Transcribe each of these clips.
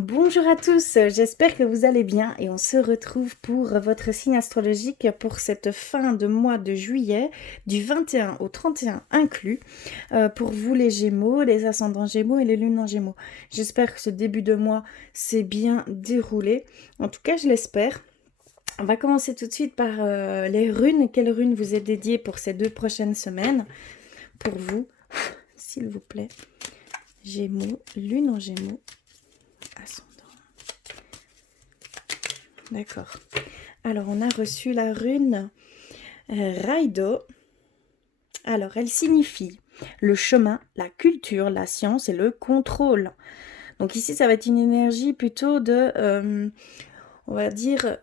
Bonjour à tous, j'espère que vous allez bien et on se retrouve pour votre signe astrologique pour cette fin de mois de juillet, du 21 au 31 inclus, pour vous les Gémeaux, les ascendants Gémeaux et les lunes en Gémeaux. J'espère que ce début de mois s'est bien déroulé, en tout cas je l'espère. On va commencer tout de suite par les runes. Quelle rune vous est dédiée pour ces 2 prochaines semaines? Pour vous, s'il vous plaît. Gémeaux, lune en Gémeaux, ascendant. D'accord. Alors, on a reçu la rune Raido. Alors, elle signifie le chemin, la culture, la science et le contrôle. Donc ici, ça va être une énergie plutôt de, on va dire,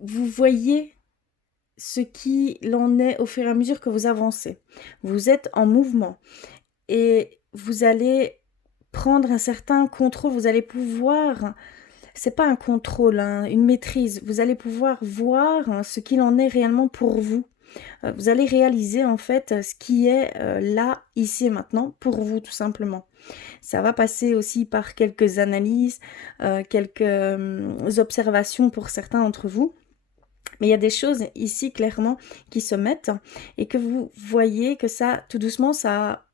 vous voyez ce qu'il en est au fur et à mesure que vous avancez. Vous êtes en mouvement et vous allez prendre un certain contrôle, vous allez pouvoir... C'est pas un contrôle, hein, une maîtrise. Vous allez pouvoir voir ce qu'il en est réellement pour vous. Vous allez réaliser en fait ce qui est là, ici et maintenant pour vous tout simplement. Ça va passer aussi par quelques analyses, quelques observations pour certains d'entre vous. Mais il y a des choses ici clairement qui se mettent et que vous voyez que ça, tout doucement, ça,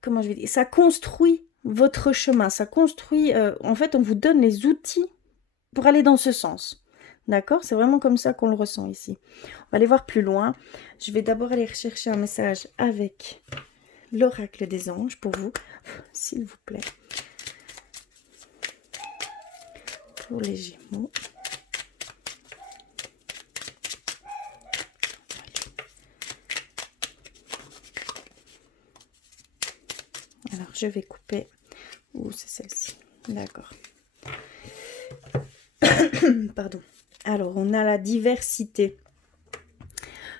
comment je vais dire, ça construit votre chemin, ça construit, en fait, on vous donne les outils pour aller dans ce sens. D'accord? C'est vraiment comme ça qu'on le ressent ici. On va aller voir plus loin. Je vais d'abord aller rechercher un message avec l'oracle des anges pour vous, s'il vous plaît. Pour les Gémeaux. Alors, je vais couper. Ouh, c'est celle-ci. D'accord. Pardon. Alors, on a la diversité.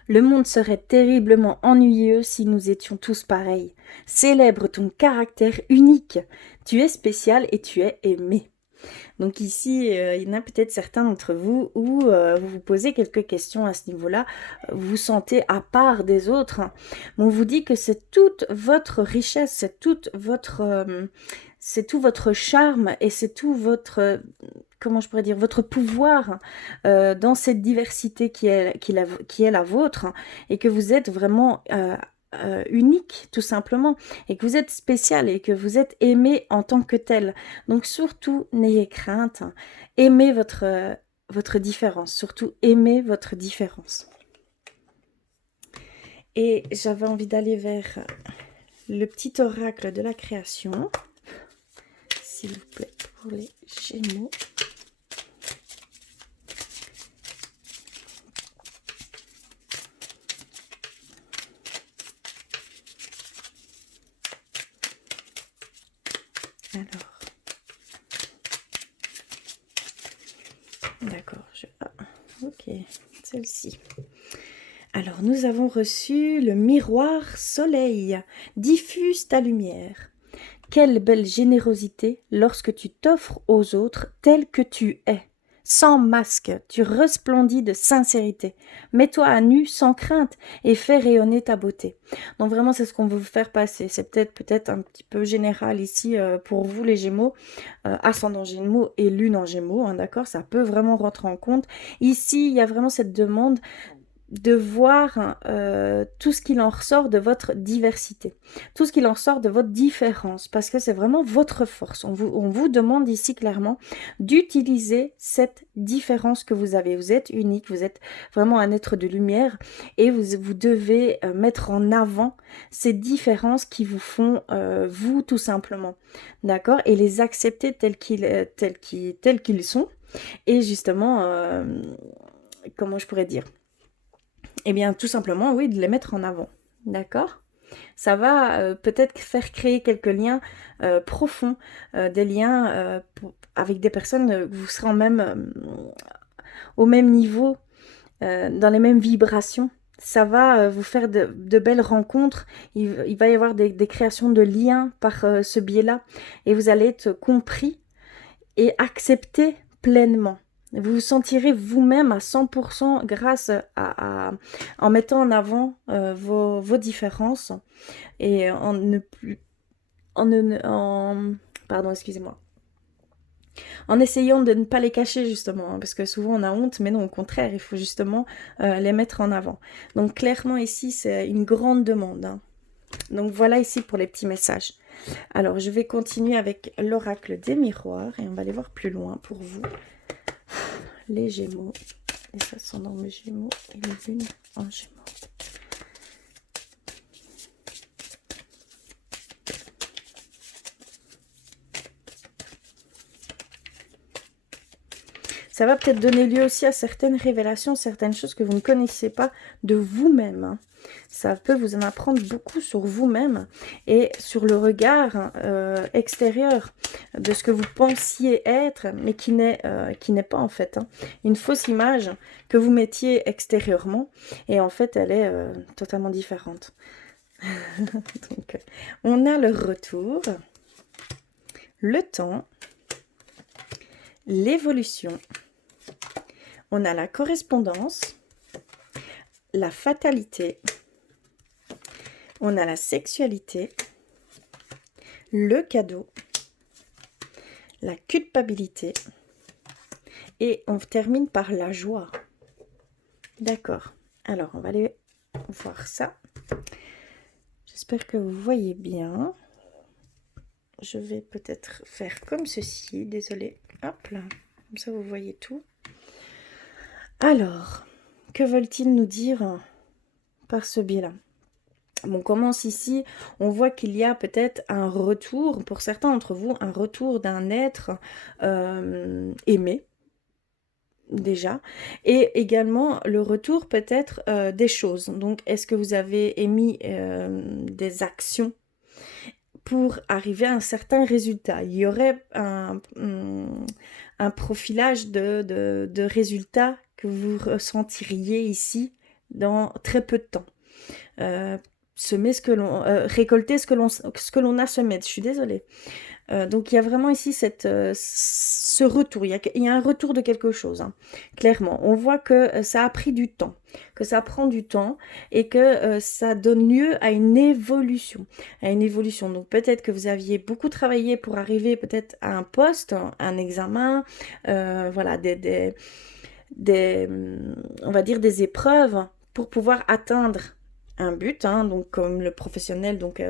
Le monde serait terriblement ennuyeux si nous étions tous pareils. Célèbre ton caractère unique. Tu es spécial et tu es aimé. Donc ici, il y en a peut-être certains d'entre vous où vous vous posez quelques questions à ce niveau-là. Vous vous sentez à part des autres. Mais on vous dit que c'est toute votre richesse, c'est tout votre charme et c'est tout votre, comment je pourrais dire, votre pouvoir dans cette diversité qui est la vôtre et que vous êtes vraiment unique tout simplement et que vous êtes spécial et que vous êtes aimé en tant que tel. Donc surtout n'ayez crainte, aimez votre différence, surtout aimez votre différence. Et j'avais envie d'aller vers le petit oracle de la création, s'il vous plaît, pour les Gémeaux. Alors, d'accord, ok, celle-ci. Alors, nous avons reçu le miroir soleil. Diffuse ta lumière. Quelle belle générosité lorsque tu t'offres aux autres tel que tu es. Sans masque, tu resplendis de sincérité. Mets-toi à nu sans crainte et fais rayonner ta beauté. Donc vraiment, c'est ce qu'on veut vous faire passer. C'est peut-être un petit peu général ici pour vous les Gémeaux, ascendant Gémeaux et lune en Gémeaux, hein, d'accord? Ça peut vraiment rentrer en compte. Ici, il y a vraiment cette demande de voir tout ce qu'il en ressort de votre diversité, tout ce qu'il en ressort de votre différence, parce que c'est vraiment votre force. On vous demande ici clairement d'utiliser cette différence que vous avez. Vous êtes unique, vous êtes vraiment un être de lumière et vous devez mettre en avant ces différences qui vous font vous tout simplement, d'accord? Et les accepter tels qu'ils sont et justement, comment je pourrais dire? Eh bien, tout simplement, oui, de les mettre en avant. D'accord? Ça va peut-être faire créer quelques liens profonds, des liens avec des personnes, vous serez au même niveau, dans les mêmes vibrations. Ça va vous faire de belles rencontres. Il va y avoir des créations de liens par ce biais-là. Et vous allez être compris et accepté pleinement. Vous vous sentirez vous-même à 100% grâce en mettant en avant vos différences et en Pardon, excusez-moi. En essayant de ne pas les cacher justement, hein, parce que souvent on a honte, mais non, au contraire, il faut justement les mettre en avant. Donc clairement ici, c'est une grande demande. Hein. Donc voilà ici pour les petits messages. Alors je vais continuer avec l'oracle des miroirs et on va aller voir plus loin pour vous. Les Gémeaux, les ascendants de Gémeaux et les lunes en Gémeaux. Ça va peut-être donner lieu aussi à certaines révélations, certaines choses que vous ne connaissez pas de vous-même. Hein. Ça peut vous en apprendre beaucoup sur vous-même et sur le regard extérieur de ce que vous pensiez être, mais qui n'est pas en fait. Hein. Une fausse image que vous mettiez extérieurement et en fait elle est totalement différente. Donc, on a le retour, le temps, l'évolution. On a la correspondance, la fatalité, on a la sexualité, le cadeau, la culpabilité et on termine par la joie. D'accord. Alors, on va aller voir ça. J'espère que vous voyez bien. Je vais peut-être faire comme ceci. Désolée. Hop là. Comme ça, vous voyez tout. Alors, que veulent-ils nous dire par ce biais-là? On commence ici, on voit qu'il y a peut-être un retour, pour certains d'entre vous, un retour d'un être aimé, déjà, et également le retour peut-être des choses. Donc, est-ce que vous avez émis des actions pour arriver à un certain résultat? Il y aurait un profilage de résultats que vous ressentiriez ici dans très peu de temps. Semer ce que l'on récolter ce que l'on a semé. Je suis désolée. Donc il y a vraiment ici ce retour. Il y a un retour de quelque chose. Hein. Clairement, on voit que ça a pris du temps, que ça prend du temps et que ça donne lieu à une évolution, Donc peut-être que vous aviez beaucoup travaillé pour arriver peut-être à un poste, un examen, voilà, on va dire des épreuves pour pouvoir atteindre un but, hein, donc comme le professionnel, donc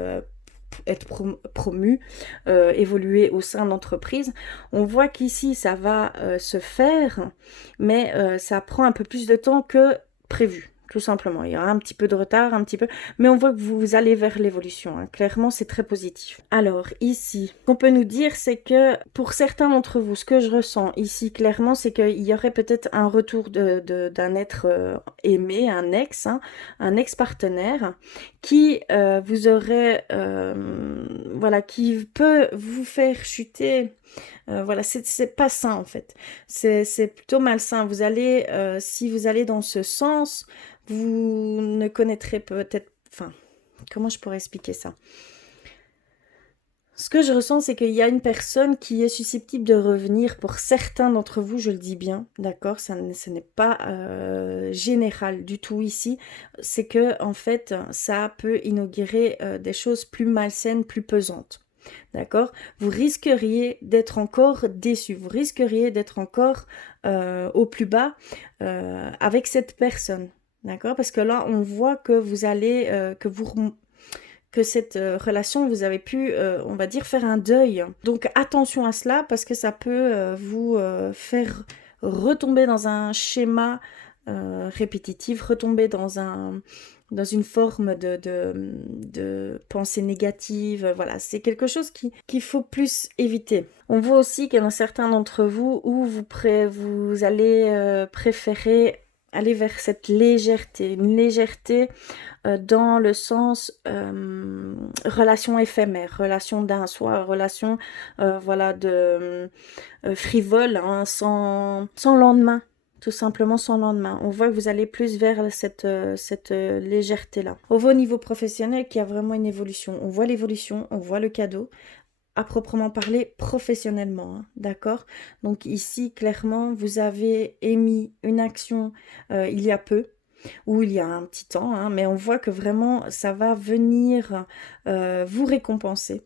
être promu, évoluer au sein d'entreprise. On voit qu'ici ça va se faire, mais ça prend un peu plus de temps que prévu. Tout simplement, il y aura un petit peu de retard, un petit peu, mais on voit que vous allez vers l'évolution. Hein. Clairement, c'est très positif. Alors ici, ce qu'on peut nous dire, c'est que pour certains d'entre vous, ce que je ressens ici clairement, c'est qu'il y aurait peut-être un retour d'un être aimé, un ex-partenaire, qui vous aurait, voilà, qui peut vous faire chuter. Voilà, c'est pas sain en fait. C'est plutôt malsain. Vous allez, si vous allez dans ce sens, vous ne connaîtrez peut-être... Enfin, comment je pourrais expliquer ça? Ce que je ressens, c'est qu'il y a une personne qui est susceptible de revenir. Pour certains d'entre vous, je le dis bien, d'accord? Ce n'est pas général du tout ici. C'est que, en fait, ça peut inaugurer des choses plus malsaines, plus pesantes. D'accord? Vous risqueriez d'être encore déçu, vous risqueriez d'être encore au plus bas avec cette personne. D'accord? Parce que là, on voit que vous allez, que cette relation, vous avez pu, on va dire, faire un deuil. Donc attention à cela parce que ça peut vous faire retomber dans un schéma répétitif, retomber dans une forme de pensée négative. Voilà, c'est quelque chose qu'il faut plus éviter. On voit aussi qu'il y en a certains d'entre vous où vous allez préférer aller vers cette légèreté, une légèreté dans le sens relation éphémère, relation d'un soir, relation voilà frivole, hein, sans lendemain. Tout simplement sans lendemain. On voit que vous allez plus vers cette légèreté-là. On voit au niveau professionnel qu'il y a vraiment une évolution. On voit l'évolution, on voit le cadeau, à proprement parler professionnellement. Hein, d'accord? Donc ici, clairement, vous avez émis une action il y a peu, ou il y a un petit temps, hein, mais on voit que vraiment, ça va venir vous récompenser.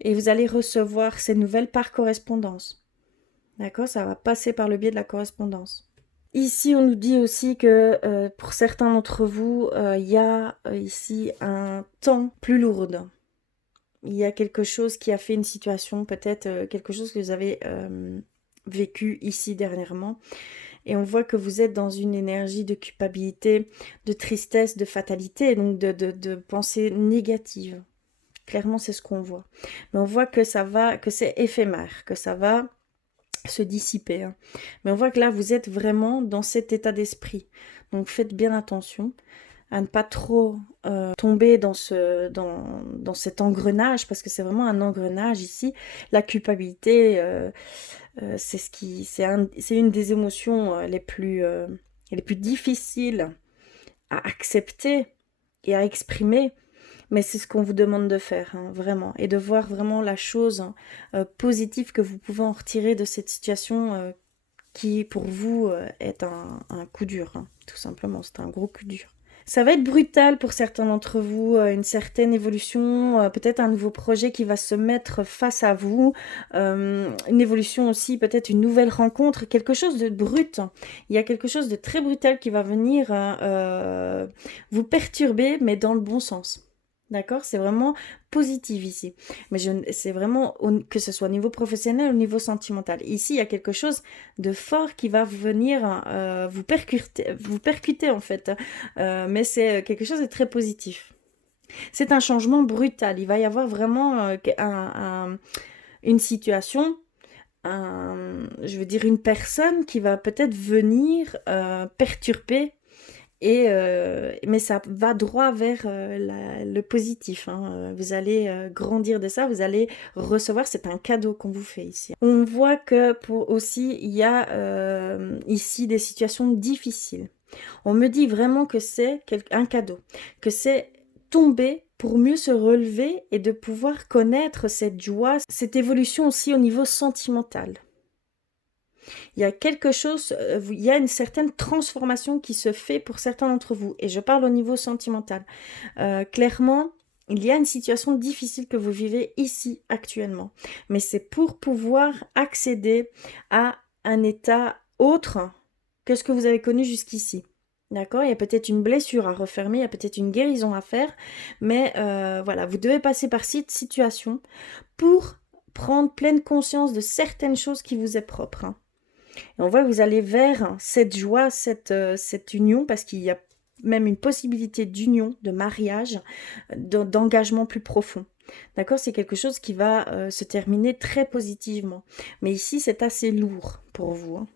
et vous allez recevoir ces nouvelles par correspondance. D'accord? Ça va passer par le biais de la correspondance. Ici, on nous dit aussi que pour certains d'entre vous, il y a ici un temps plus lourd. Il y a quelque chose qui a fait une situation, peut-être quelque chose que vous avez vécu ici dernièrement. Et on voit que vous êtes dans une énergie de culpabilité, de tristesse, de fatalité, donc de pensée négative. Clairement, c'est ce qu'on voit. Mais on voit que c'est éphémère, que ça va se dissiper. Hein. Mais on voit que là, vous êtes vraiment dans cet état d'esprit. Donc faites bien attention à ne pas trop tomber dans cet engrenage, parce que c'est vraiment un engrenage ici. La culpabilité, c'est une des émotions les plus difficiles à accepter et à exprimer. Mais c'est ce qu'on vous demande de faire, hein, vraiment. Et de voir vraiment la chose positive que vous pouvez en retirer de cette situation qui, pour vous, est un coup dur. Hein, tout simplement, c'est un gros coup dur. Ça va être brutal pour certains d'entre vous, une certaine évolution, peut-être un nouveau projet qui va se mettre face à vous, une évolution aussi, peut-être une nouvelle rencontre, quelque chose de brut. Il y a quelque chose de très brutal qui va venir vous perturber, mais dans le bon sens. D'accord? C'est vraiment positif ici. Mais c'est vraiment, que ce soit au niveau professionnel ou au niveau sentimental. Ici, il y a quelque chose de fort qui va venir vous percuter en fait. Mais c'est quelque chose de très positif. C'est un changement brutal. Il va y avoir vraiment une situation, je veux dire une personne qui va peut-être venir perturber. Mais ça va droit vers le positif. Hein. Vous allez grandir de ça, vous allez recevoir, c'est un cadeau qu'on vous fait ici. On voit que il y a ici des situations difficiles. On me dit vraiment que c'est un cadeau, que c'est tomber pour mieux se relever et de pouvoir connaître cette joie, cette évolution aussi au niveau sentimental. Il y a quelque chose, il y a une certaine transformation qui se fait pour certains d'entre vous. Et je parle au niveau sentimental. Clairement, il y a une situation difficile que vous vivez ici actuellement. Mais c'est pour pouvoir accéder à un état autre que ce que vous avez connu jusqu'ici. D'accord? Il y a peut-être une blessure à refermer, il y a peut-être une guérison à faire. Mais voilà, vous devez passer par cette situation pour prendre pleine conscience de certaines choses qui vous est propre. Hein. Et on voit que vous allez vers cette joie, cette union, parce qu'il y a même une possibilité d'union, de mariage, d'engagement plus profond. D'accord? C'est quelque chose qui va se terminer très positivement. Mais ici, c'est assez lourd pour vous. Hein.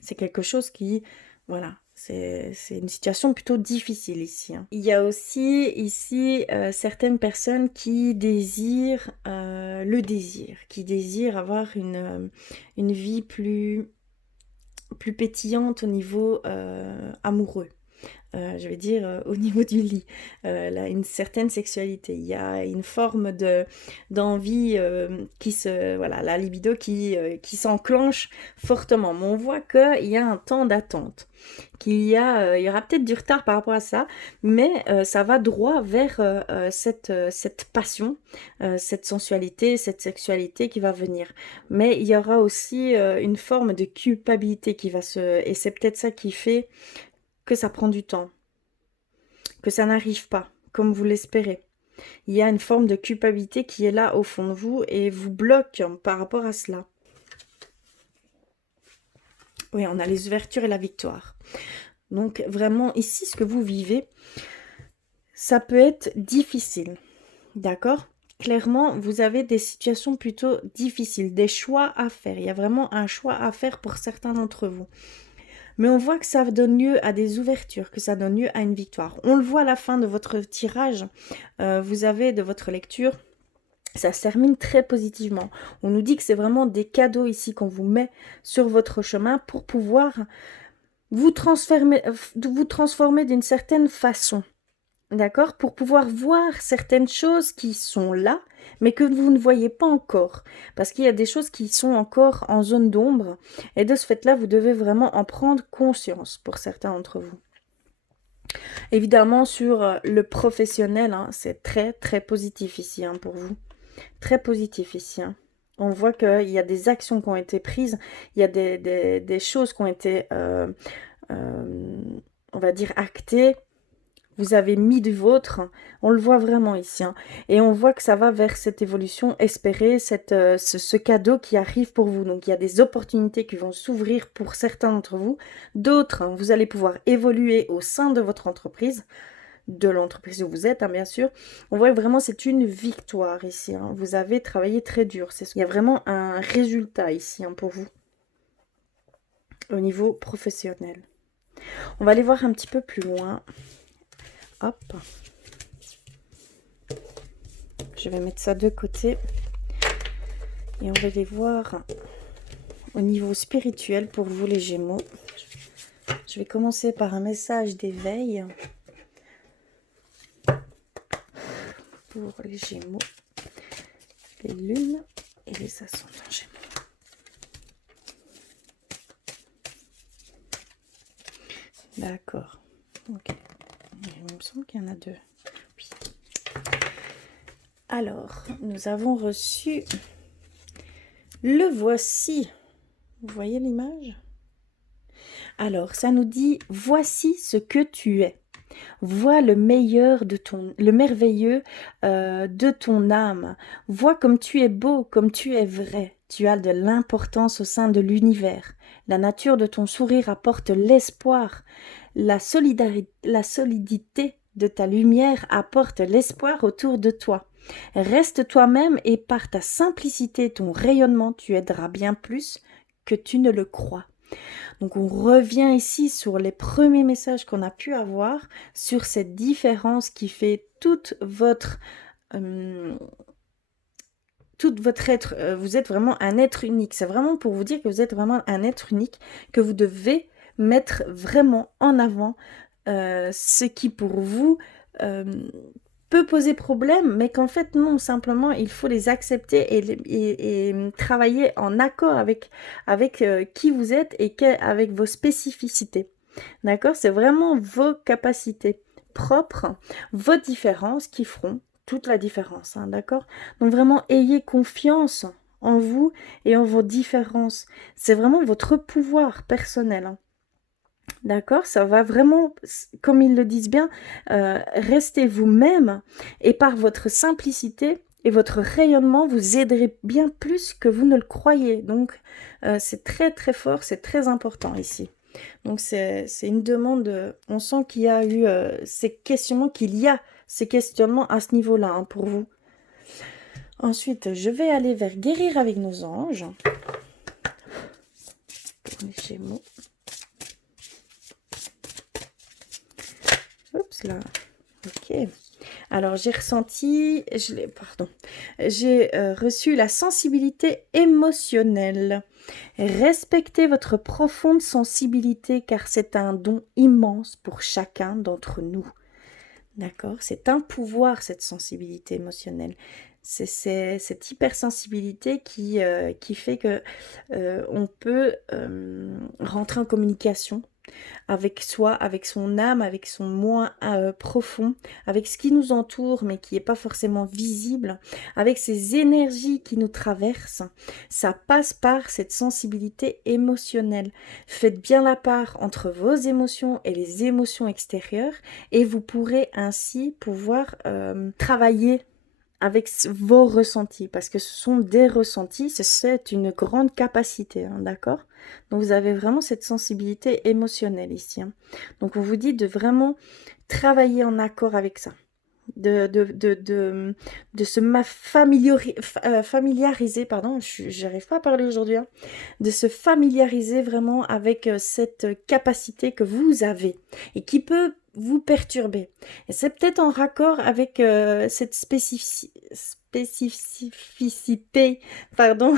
C'est quelque chose qui... Voilà, c'est une situation plutôt difficile ici. Hein. Il y a aussi ici certaines personnes qui désirent qui désirent avoir une vie plus pétillante au niveau amoureux. Je vais dire au niveau du lit, là, une certaine sexualité. Il y a une forme d'envie voilà, la libido qui s'enclenche fortement. Mais on voit qu'il y a un temps d'attente, il y aura peut-être du retard par rapport à ça, mais ça va droit vers cette passion, cette sensualité, cette sexualité qui va venir. Mais il y aura aussi une forme de culpabilité qui va et c'est peut-être ça qui fait que ça prend du temps, que ça n'arrive pas comme vous l'espérez. Il y a une forme de culpabilité qui est là au fond de vous et vous bloque par rapport à cela. Oui, on a les ouvertures et la victoire. Donc vraiment, ici, ce que vous vivez, ça peut être difficile. D'accord ? Clairement, vous avez des situations plutôt difficiles, des choix à faire. Il y a vraiment un choix à faire pour certains d'entre vous. Mais on voit que ça donne lieu à des ouvertures, que ça donne lieu à une victoire. On le voit à la fin de votre tirage, vous avez de votre lecture, ça se termine très positivement. On nous dit que c'est vraiment des cadeaux ici qu'on vous met sur votre chemin pour pouvoir vous transformer d'une certaine façon. D'accord? Pour pouvoir voir certaines choses qui sont là, mais que vous ne voyez pas encore. Parce qu'il y a des choses qui sont encore en zone d'ombre. Et de ce fait-là, vous devez vraiment en prendre conscience pour certains d'entre vous. Évidemment, sur le professionnel, hein, c'est très, très positif ici hein, pour vous. Très positif ici, hein. On voit qu'il y a des actions qui ont été prises, il y a des choses qui ont été, on va dire, actées. Vous avez mis du vôtre, on le voit vraiment ici, hein. Et on voit que ça va vers cette évolution espérée, ce cadeau qui arrive pour vous. Donc il y a des opportunités qui vont s'ouvrir pour certains d'entre vous. D'autres, hein, vous allez pouvoir évoluer au sein de votre entreprise, de l'entreprise où vous êtes, hein, bien sûr. On voit que vraiment c'est une victoire ici, hein. Vous avez travaillé très dur. Il y a vraiment un résultat ici, hein, pour vous au niveau professionnel. On va aller voir un petit peu plus loin. Hop. Je vais mettre ça de côté. Et on va les voir au niveau spirituel pour vous les Gémeaux. Je vais commencer par un message d'éveil pour les Gémeaux, les lunes et les ascendants Gémeaux. D'accord. Ok. Il me semble qu'il y en a deux. Oui. Alors, nous avons reçu le voici. Vous voyez l'image? Alors, ça nous dit « Voici ce que tu es. Vois le meilleur le merveilleux de ton âme. Vois comme tu es beau, comme tu es vrai. Tu as de l'importance au sein de l'univers. La nature de ton sourire apporte l'espoir. La solidité de ta lumière apporte l'espoir autour de toi. Reste toi-même et par ta simplicité, ton rayonnement, tu aideras bien plus que tu ne le crois. » Donc on revient ici sur les premiers messages qu'on a pu avoir, sur cette différence qui fait toute votre être. Vous êtes vraiment un être unique. C'est vraiment pour vous dire que vous êtes vraiment un être unique, que vous devez mettre vraiment en avant ce qui pour vous peut poser problème, mais qu'en fait non, simplement il faut les accepter et travailler en accord avec qui vous êtes et avec vos spécificités. D'accord? C'est vraiment vos capacités propres, vos différences qui feront toute la différence. Hein, d'accord? Donc vraiment, ayez confiance en vous et en vos différences. C'est vraiment votre pouvoir personnel. Hein. D'accord, ça va vraiment, comme ils le disent bien, rester vous-même et par votre simplicité et votre rayonnement, vous aiderez bien plus que vous ne le croyez. Donc, c'est très très fort, c'est très important ici. Donc, c'est une demande, on sent qu'il y a eu ces questionnements, à ce niveau-là hein, pour vous. Ensuite, je vais aller vers guérir avec nos anges. Pour les Gémeaux. Oups là. Ok. Alors j'ai reçu la sensibilité émotionnelle. Respectez votre profonde sensibilité car c'est un don immense pour chacun d'entre nous. D'accord? C'est un pouvoir cette sensibilité émotionnelle. C'est cette hypersensibilité qui fait que on peut rentrer en communication avec soi, avec son âme, avec son moi profond, avec ce qui nous entoure mais qui n'est pas forcément visible, avec ces énergies qui nous traversent. Ça passe par cette sensibilité émotionnelle. Faites bien la part entre vos émotions et les émotions extérieures et vous pourrez ainsi pouvoir travailler avec vos ressentis, parce que ce sont des ressentis, c'est une grande capacité, hein, d'accord? Donc vous avez vraiment cette sensibilité émotionnelle ici. Hein. Donc on vous dit de vraiment travailler en accord avec ça, de se familiariser, pardon, j'arrive pas à parler aujourd'hui, hein, de se familiariser vraiment avec cette capacité que vous avez et qui peut vous perturber. Et c'est peut-être en raccord avec cette spécificité, pardon,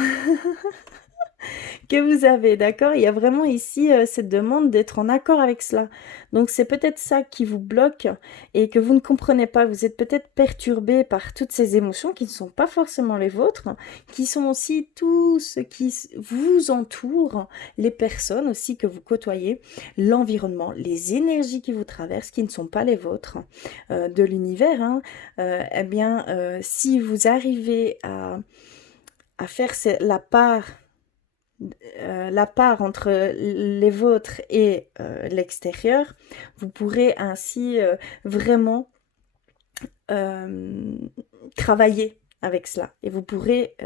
que vous avez, d'accord? Il y a vraiment ici cette demande d'être en accord avec cela. Donc c'est peut-être ça qui vous bloque et que vous ne comprenez pas. Vous êtes peut-être perturbé par toutes ces émotions qui ne sont pas forcément les vôtres, qui sont aussi tout ce qui vous entoure, les personnes aussi que vous côtoyez, l'environnement, les énergies qui vous traversent, qui ne sont pas les vôtres, de l'univers, hein. Eh bien, si vous arrivez à faire la part entre les vôtres et l'extérieur, vous pourrez ainsi vraiment travailler avec cela et vous pourrez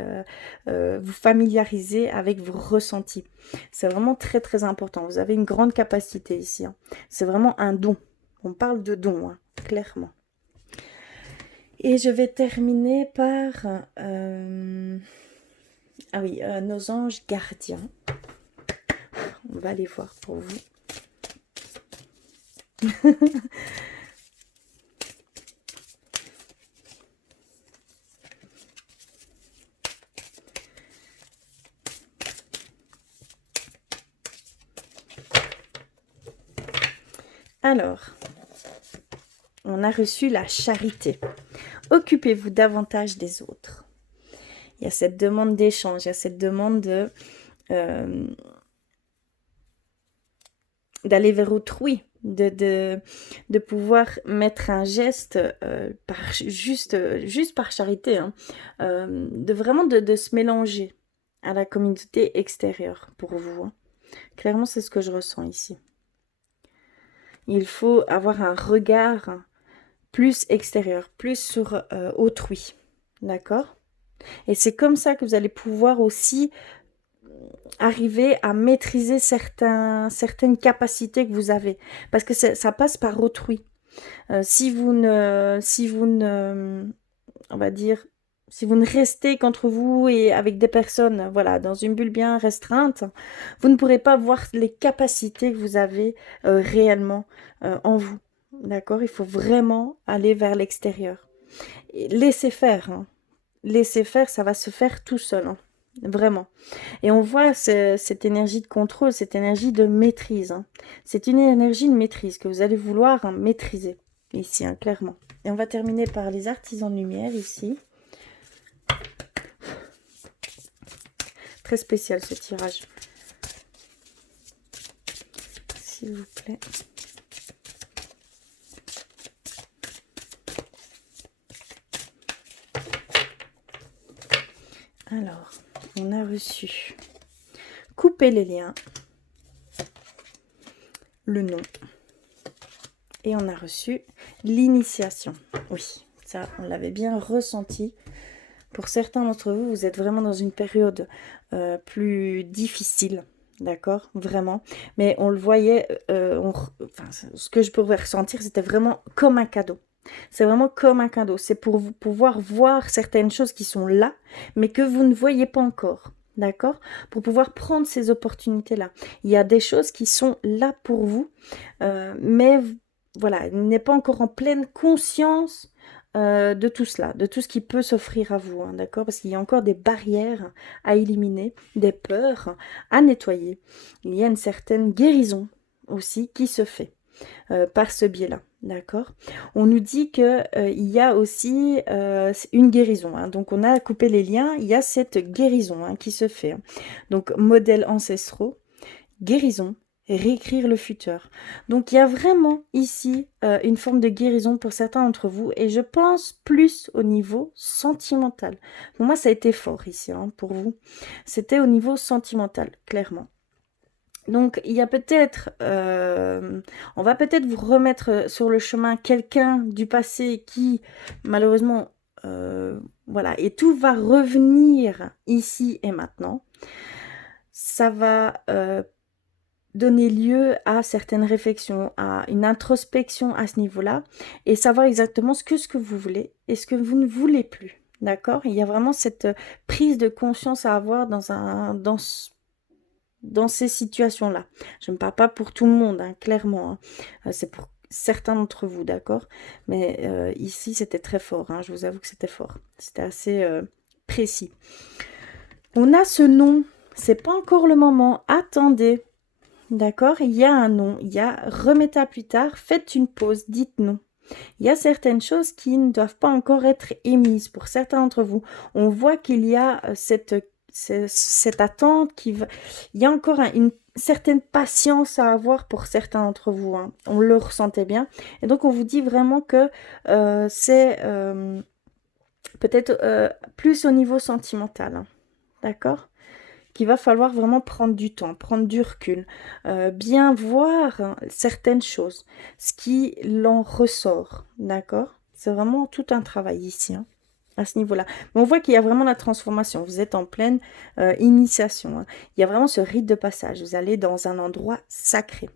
vous familiariser avec vos ressentis. C'est vraiment très très important. Vous avez une grande capacité ici, hein. C'est vraiment un don. On parle de don, hein, clairement. Et je vais terminer par ah oui, nos anges gardiens. On va aller voir pour vous. Alors, on a reçu la charité. Occupez-vous davantage des autres. Il y a cette demande d'échange, il y a cette demande d'aller vers autrui, de pouvoir mettre un geste juste par charité, hein, de vraiment de se mélanger à la communauté extérieure pour vous, hein. Clairement, c'est ce que je ressens ici. Il faut avoir un regard plus extérieur, plus sur autrui, d'accord? Et c'est comme ça que vous allez pouvoir aussi arriver à maîtriser certaines capacités que vous avez. Parce que ça passe par autrui. Si vous ne, on va dire, si vous ne restez qu'entre vous et avec des personnes, voilà, dans une bulle bien restreinte, vous ne pourrez pas voir les capacités que vous avez réellement en vous. D'accord? Il faut vraiment aller vers l'extérieur. Laissez faire, hein. Laissez faire, ça va se faire tout seul, hein. Vraiment. Et on voit cette énergie de contrôle, cette énergie de maîtrise, hein. C'est une énergie de maîtrise que vous allez vouloir, hein, maîtriser ici, hein, clairement. Et on va terminer par les artisans de lumière ici. Très spécial ce tirage. S'il vous plaît. Alors, on a reçu couper les liens, le nom, et on a reçu l'initiation. Oui, ça, on l'avait bien ressenti. Pour certains d'entre vous, vous êtes vraiment dans une période plus difficile, d'accord, vraiment. Mais on le voyait, enfin, ce que je pouvais ressentir, c'était vraiment comme un cadeau. C'est vraiment comme un cadeau. C'est pour vous pouvoir voir certaines choses qui sont là, mais que vous ne voyez pas encore. D'accord? Pour pouvoir prendre ces opportunités-là. Il y a des choses qui sont là pour vous, mais voilà, il n'est pas encore en pleine conscience de tout cela, de tout ce qui peut s'offrir à vous, hein, d'accord? Parce qu'il y a encore des barrières à éliminer, des peurs à nettoyer. Il y a une certaine guérison aussi qui se fait par ce biais-là. D'accord. On nous dit que il y a aussi une guérison, hein. Donc on a coupé les liens, il y a cette guérison, hein, qui se fait, hein. Donc modèles ancestraux, guérison, réécrire le futur. Donc il y a vraiment ici une forme de guérison pour certains d'entre vous et je pense plus au niveau sentimental. Pour moi ça a été fort ici, hein, pour vous. C'était au niveau sentimental, clairement. Donc, il y a peut-être, on va peut-être vous remettre sur le chemin quelqu'un du passé qui, malheureusement, voilà, et tout va revenir ici et maintenant. Ça va donner lieu à certaines réflexions, à une introspection à ce niveau-là, et savoir exactement ce que vous voulez et ce que vous ne voulez plus. D'accord? Il y a vraiment cette prise de conscience à avoir dans ces situations-là. Je ne parle pas pour tout le monde, hein, clairement, hein. C'est pour certains d'entre vous, d'accord? Mais ici, c'était très fort, hein, je vous avoue que c'était fort. C'était assez précis. On a ce nom C'est pas encore le moment. Attendez. D'accord? Il y a un non. Il y a remettez à plus tard. Faites une pause. Dites non. Il y a certaines choses qui ne doivent pas encore être émises pour certains d'entre vous. On voit qu'il y a cette attente qui va... Il y a encore une certaine patience à avoir pour certains d'entre vous. Hein. On le ressentait bien. Et donc, on vous dit vraiment que c'est peut-être plus au niveau sentimental. Hein. D'accord? Qu'il va falloir vraiment prendre du temps, prendre du recul, bien voir hein, certaines choses, ce qui l'en ressort, d'accord? C'est vraiment tout un travail ici, hein, à ce niveau-là. Mais on voit qu'il y a vraiment la transformation, vous êtes en pleine initiation, hein. Il y a vraiment ce rite de passage, vous allez dans un endroit sacré,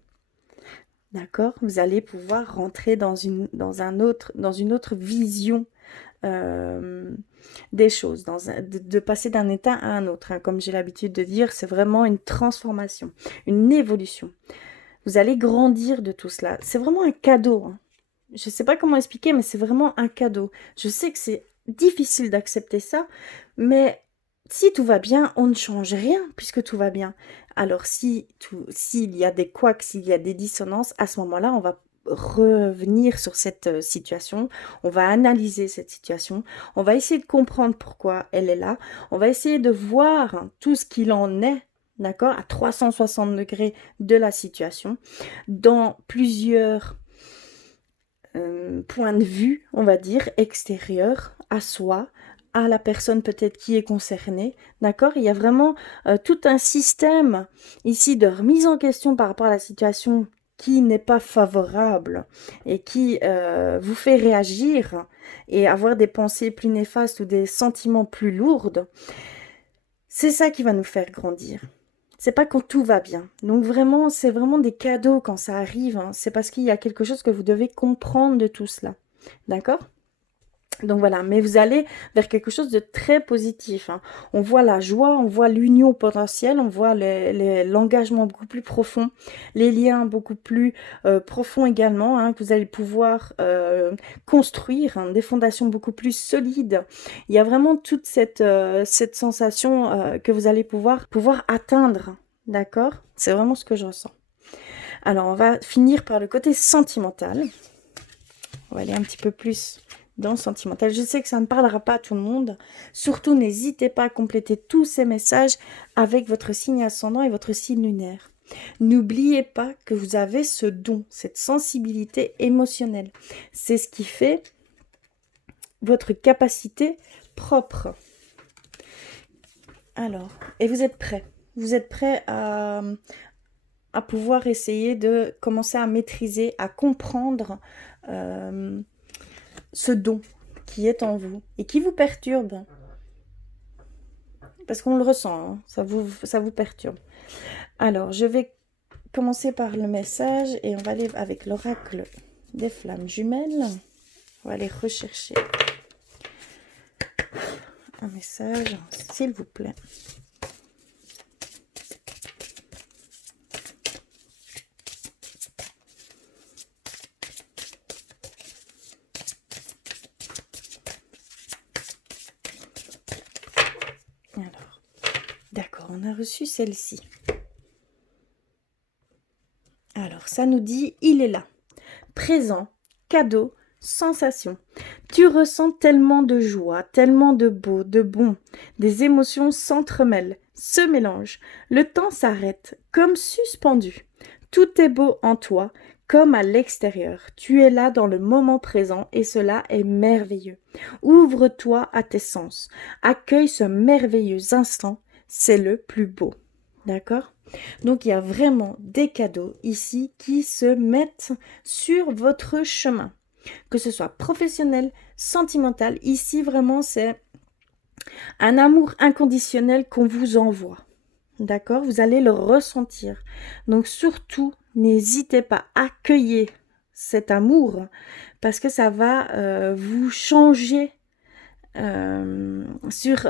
d'accord? Vous allez pouvoir rentrer dans une autre vision des choses, de passer d'un état à un autre. Hein. Comme j'ai l'habitude de dire, c'est vraiment une transformation, une évolution. Vous allez grandir de tout cela. C'est vraiment un cadeau. Hein. Je ne sais pas comment expliquer, mais c'est vraiment un cadeau. Je sais que c'est difficile d'accepter ça, mais si tout va bien, on ne change rien puisque tout va bien. Alors s'il y a des couacs, s'il y a des dissonances, à ce moment-là, on va revenir sur cette situation, on va analyser cette situation, on va essayer de comprendre pourquoi elle est là, on va essayer de voir tout ce qu'il en est, d'accord, à 360 degrés de la situation, dans plusieurs point de vue, on va dire, extérieur à soi, à la personne peut-être qui est concernée, d'accord? Il y a vraiment tout un système ici de remise en question par rapport à la situation qui n'est pas favorable et qui vous fait réagir et avoir des pensées plus néfastes ou des sentiments plus lourds. C'est ça qui va nous faire grandir. C'est pas quand tout va bien. Donc vraiment, c'est vraiment des cadeaux quand ça arrive. Hein. C'est parce qu'il y a quelque chose que vous devez comprendre de tout cela. D'accord? Donc voilà, mais vous allez vers quelque chose de très positif. Hein. On voit la joie, on voit l'union potentielle, on voit l'engagement beaucoup plus profond, les liens beaucoup plus profonds également, hein, que vous allez pouvoir construire, hein, des fondations beaucoup plus solides. Il y a vraiment toute cette sensation que vous allez pouvoir atteindre, d'accord? C'est vraiment ce que je ressens. Alors, on va finir par le côté sentimental. On va aller un petit peu plus dans le sentimental. Je sais que ça ne parlera pas à tout le monde. Surtout, n'hésitez pas à compléter tous ces messages avec votre signe ascendant et votre signe lunaire. N'oubliez pas que vous avez ce don, cette sensibilité émotionnelle. C'est ce qui fait votre capacité propre. Alors, et vous êtes prêts. Vous êtes prêts à pouvoir essayer de commencer à maîtriser, à comprendre ce don qui est en vous et qui vous perturbe. Parce qu'on le ressent, hein, ça vous perturbe. Alors, je vais commencer par le message et on va aller avec l'oracle des flammes jumelles. On va aller rechercher un message, s'il vous plaît. Alors, d'accord, on a reçu celle-ci. Alors, ça nous dit, il est là, présent, cadeau, sensation. Tu ressens tellement de joie, tellement de beau, de bon. Des émotions s'entremêlent, se mélangent. Le temps s'arrête, comme suspendu. Tout est beau en toi, comme à l'extérieur. Tu es là dans le moment présent et cela est merveilleux. Ouvre-toi à tes sens. Accueille ce merveilleux instant. C'est le plus beau. D'accord ? Donc, il y a vraiment des cadeaux ici qui se mettent sur votre chemin. Que ce soit professionnel, sentimental. Ici, vraiment, c'est un amour inconditionnel qu'on vous envoie. D'accord? Vous allez le ressentir. Donc, surtout, n'hésitez pas à accueillir cet amour parce que ça va vous changer sur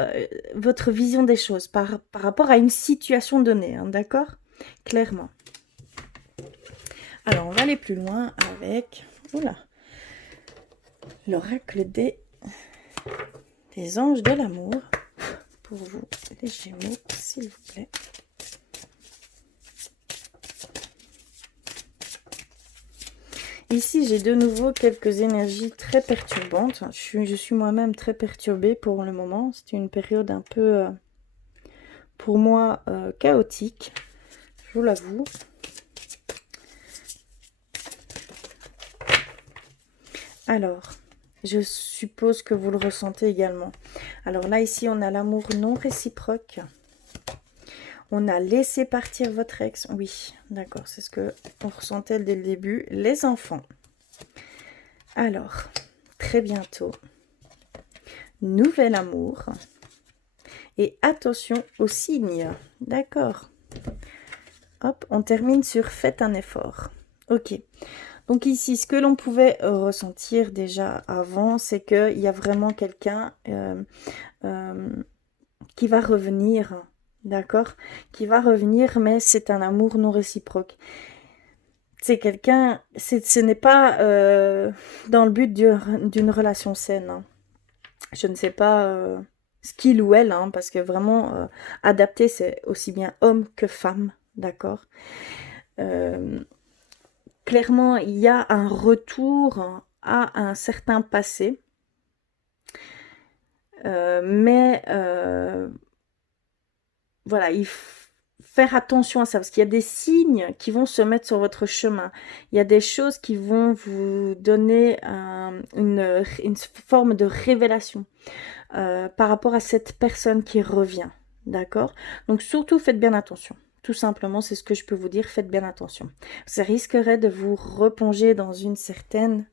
votre vision des choses par rapport à une situation donnée, hein, d'accord? Clairement. Alors, on va aller plus loin avec l'oracle des anges de l'amour. pour vous, les Gémeaux, s'il vous plaît. Ici, j'ai de nouveau quelques énergies très perturbantes. Je suis moi-même très perturbée pour le moment. C'est une période un peu, pour moi, chaotique. Je vous l'avoue. Alors, je suppose que vous le ressentez également. Alors là, ici, on a l'amour non réciproque. On a laissé partir votre ex. Oui, d'accord, c'est ce que on ressentait dès le début. Les enfants. Alors, très bientôt, nouvel amour. Et attention aux signes. D'accord. Hop, on termine sur faites un effort. Ok. Donc ici, ce que l'on pouvait ressentir déjà avant, c'est qu'il y a vraiment quelqu'un qui va revenir, d'accord? Qui va revenir, mais c'est un amour non réciproque. C'est quelqu'un, ce n'est pas dans le but d'une relation saine. Hein. Je ne sais pas ce qu'il ou elle, hein, parce que vraiment, adapté, c'est aussi bien homme que femme, d'accord? Clairement, il y a un retour à un certain passé. Mais voilà, il faut faire attention à ça, parce qu'il y a des signes qui vont se mettre sur votre chemin. Il y a des choses qui vont vous donner une forme de révélation par rapport à cette personne qui revient. D'accord? Donc surtout, faites bien attention. Tout simplement, c'est ce que je peux vous dire, faites bien attention. Ça risquerait de vous replonger dans une certaine...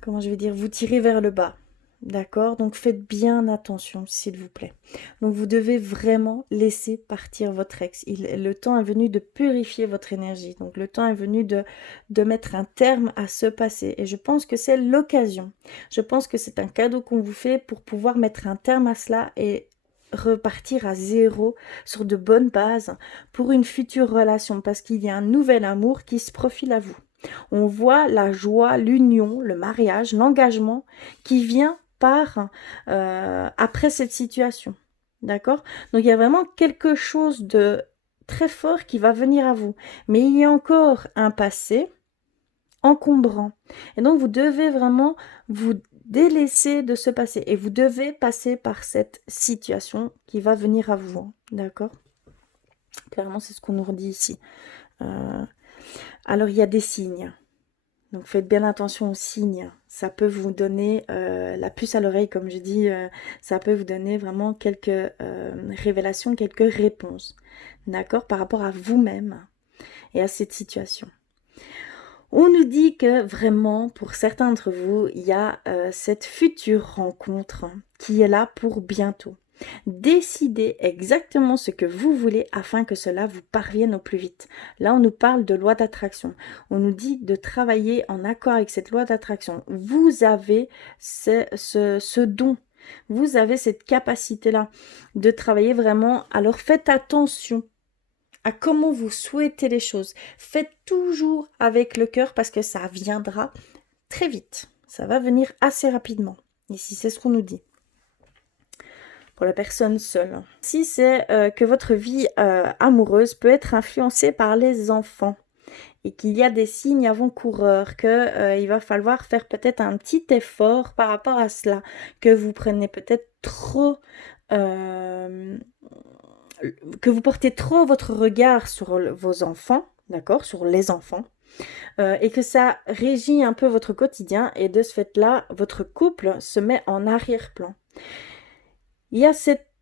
comment je vais dire, vous tirer vers le bas. D'accord? Donc faites bien attention, s'il vous plaît. Donc vous devez vraiment laisser partir votre ex. Le temps est venu de purifier votre énergie. Donc le temps est venu de mettre un terme à ce passé. Et je pense que c'est l'occasion. Je pense que c'est un cadeau qu'on vous fait pour pouvoir mettre un terme à cela et repartir à zéro sur de bonnes bases pour une future relation. Parce qu'il y a un nouvel amour qui se profile à vous. On voit la joie, l'union, le mariage, l'engagement qui vient après cette situation. D'accord? Donc il y a vraiment quelque chose de très fort qui va venir à vous. Mais il y a encore un passé encombrant. Et donc vous devez vraiment vous délaisser de ce passé. Et vous devez passer par cette situation qui va venir à vous. D'accord? Clairement, c'est ce qu'on nous redit ici. Alors il y a des signes. Donc faites bien attention aux signes. Ça peut vous donner la puce à l'oreille, comme je dis. Ça peut vous donner vraiment quelques révélations, quelques réponses. D'accord? Par rapport à vous-même et à cette situation. On nous dit que vraiment, pour certains d'entre vous, il y a cette future rencontre qui est là pour bientôt. Décidez exactement ce que vous voulez afin que cela vous parvienne au plus vite. Là, on nous parle de loi d'attraction. On nous dit de travailler en accord avec cette loi d'attraction. Vous avez ce don. Vous avez cette capacité-là de travailler vraiment. Alors, faites attention à comment vous souhaitez les choses. Faites toujours avec le cœur parce que ça viendra très vite. Ça va venir assez rapidement. Ici, c'est ce qu'on nous dit. Pour la personne seule. Si c'est que votre vie amoureuse peut être influencée par les enfants et qu'il y a des signes avant-coureurs, qu'il va falloir faire peut-être un petit effort par rapport à cela, que vous prenez peut-être trop... que vous portez trop votre regard sur vos enfants, d'accord, sur les enfants, et que ça régit un peu votre quotidien, et de ce fait-là, votre couple se met en arrière-plan. Il y a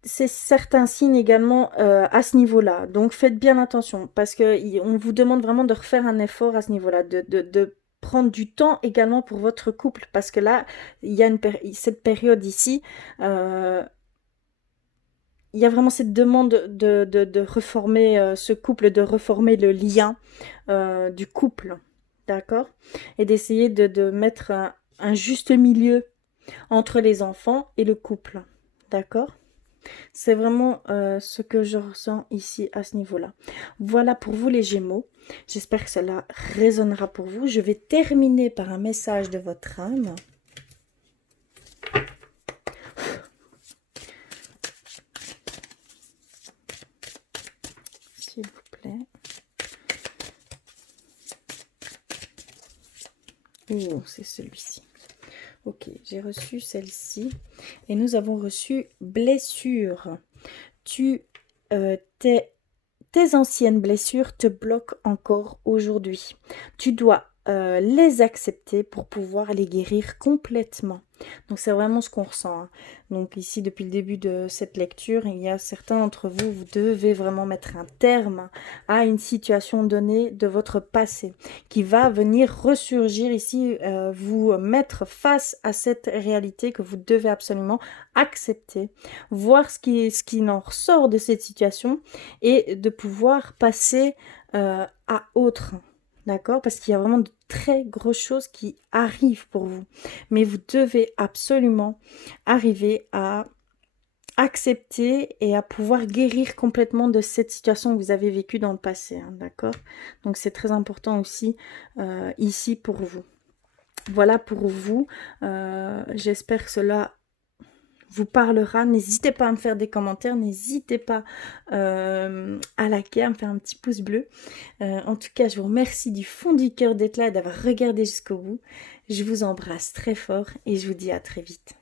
certains signes également à ce niveau-là. Donc faites bien attention parce qu'on vous demande vraiment de refaire un effort à ce niveau-là, de prendre du temps également pour votre couple. Parce que là, il y a cette période ici, il y a vraiment cette demande de reformer ce couple, de reformer le lien du couple. D'accord? Et d'essayer de mettre un juste milieu entre les enfants et le couple. D'accord? C'est vraiment ce que je ressens ici à ce niveau-là. Voilà pour vous les Gémeaux. J'espère que cela résonnera pour vous. Je vais terminer par un message de votre âme. s'il vous plaît. Oh, c'est celui-ci. Ok, j'ai reçu celle-ci. Et nous avons reçu blessure. Tes anciennes blessures te bloquent encore aujourd'hui. Tu dois les accepter pour pouvoir les guérir complètement. Donc c'est vraiment ce qu'on ressent, hein. Donc ici, depuis le début de cette lecture, il y a certains d'entre vous, vous devez vraiment mettre un terme à une situation donnée de votre passé qui va venir ressurgir ici, vous mettre face à cette réalité que vous devez absolument accepter, voir ce qui en ressort de cette situation et de pouvoir passer à autre. D'accord? Parce qu'il y a vraiment de très grosses choses qui arrivent pour vous. Mais vous devez absolument arriver à accepter et à pouvoir guérir complètement de cette situation que vous avez vécue dans le passé. Hein, d'accord? Donc c'est très important aussi ici pour vous. Voilà pour vous. J'espère que cela vous parlera. N'hésitez pas à me faire des commentaires, n'hésitez pas à liker, à me faire un petit pouce bleu. En tout cas, je vous remercie du fond du cœur d'être là et d'avoir regardé jusqu'au bout. Je vous embrasse très fort et je vous dis à très vite.